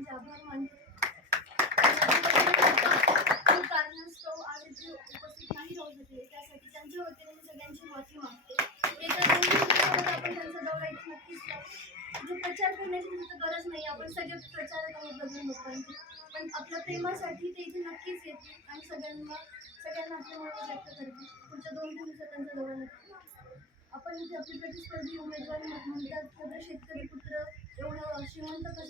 त्यांचे आभार मानतो उपस्थित नाही राहू शकले त्यासाठी त्यांच्या वतीने मी सगळ्यांची माफी मागते येत्या आपण त्यांचा दौरा इथे नक्कीच जो प्रचार करण्याची तिथं गरज नाही आपण सगळे प्रचारक बदलून लोकांचे पण आपल्या प्रेमासाठी ते इथे नक्कीच येतील आणि सगळ्यांना सगळ्यांना आपले मत व्यक्त करतील पुढच्या दोन दिवसात त्यांचा दौरा आपण इथे आपली प्रतिस्पर्धी उमेदवारी म्हणतात सगळं शेतकरी पुत्र एवढं श्रीमंत कसं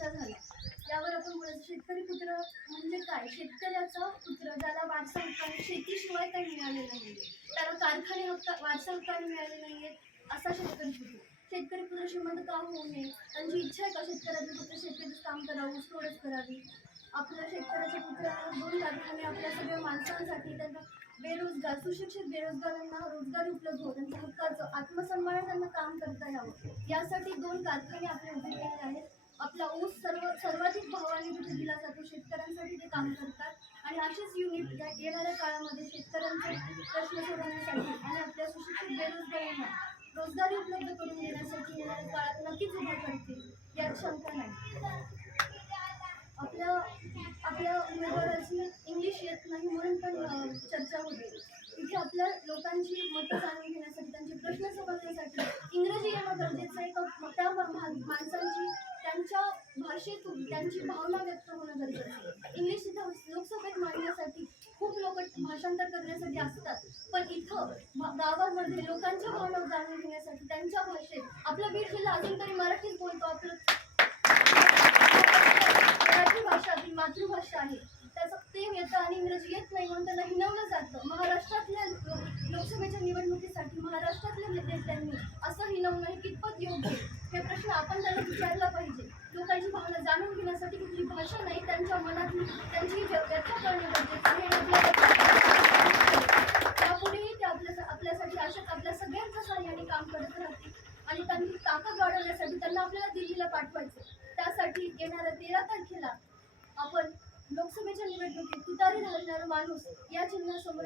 शेतकरी पुत्र म्हणजे काय? शेतकऱ्याचा पुत्र ज्याला वारसा हक्काने शेतीशिवाय काही मिळाले नाही त्याला कारखाने हक्क वारसा हक्काने मिळाले आहेत असा शेतकरी पुत्र शेतकरी पुत्र श्रीमंत का होऊ नये? त्यांची इच्छा आहे का शेतकऱ्याचं पुत्र शेतीचं काम करावं ऊसतोडच करावी? आपल्या शेतकऱ्याच्या पुत्राला दोन कारखाने आपल्या सगळ्या माणसांसाठी त्यांना बेरोजगार सुशिक्षित बेरोजगारांना रोजगार उपलब्ध हो त्यांच्या हक्काचं आत्मसन्मान त्यांना काम करता यावं. यासाठी दोन कारखाने आपले उभे केले आहेत. आपला ऊस सर्व सर्वाधिक भावाने तिथे दिला जातो शेतकऱ्यांसाठी ते काम करतात. आणि असेच युनिट या येणाऱ्या काळामध्ये शेतकऱ्यांचे प्रश्न सोडवण्यासाठी आणि आपल्या सुशिक्षित बेरोजगारांना रोजगारी उपलब्ध करून देण्यासाठी येणाऱ्या काळात नक्कीच उभं करतील यात शंका नाही. आपल्या आपल्या उमेदवाराची इंग्लिश येत नाही म्हणून पण चर्चा होते. इथे आपल्या लोकांची मतं जाणून घेण्यासाठी त्यांचे प्रश्न समजण्यासाठी इंग्रजी येणं गरजेचं आहे. का त्या मा- भाषेतून त्यांची भावना व्यक्त होणं गरजेचं आहे. इंग्लिश इथं लोकसभेत मांडण्यासाठी खूप लोक भाषांतर करण्यासाठी असतात. पण इथं गावांमध्ये गावामध्ये लोकांच्या भावना जाणून घेण्यासाठी त्यांच्या भाषेत आपला बीड जिल्हा अजून तरी मराठीच बोलतो. आपलं मराठी भाषा आपली मातृभाषा आहे. त्याचं ते येतं आणि इंग्रजी येत नाही म्हणून त्यांना हिनवलं जातं. महाराष्ट्रातल्या लोकसभेच्या निवडणुकीसाठी महाराष्ट्रातल्या नेत्यांनी असं हिनवणं हे कितपत योग्य हे प्रश्न आपण त्यांना विचारला पाहिजे लोकांची भावना जाणून घेण्यासाठी कुठली भाषा नाही त्यांच्या मनातली त्यांची व्यक्त करणं गरजेचं त्यापुढेही ते आपल्या आपल्यासाठी अशाच आपल्या सगळ्यांच्या सहाय्याने काम करत राहतील. आणि त्यांची ताकद वाढवण्यासाठी त्यांना आपल्याला दिल्लीला पाठवायचं त्यासाठी येणाऱ्या तेरा तारखेला आपण लोकसभेच्या निवडणुकीत तुतारी घालणारा माणूस या चिन्हासमोर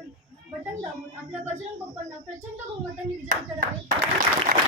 बटन दाबून आपल्या बजरंग बाप्पांना प्रचंड बहुमताने विजयी करावे.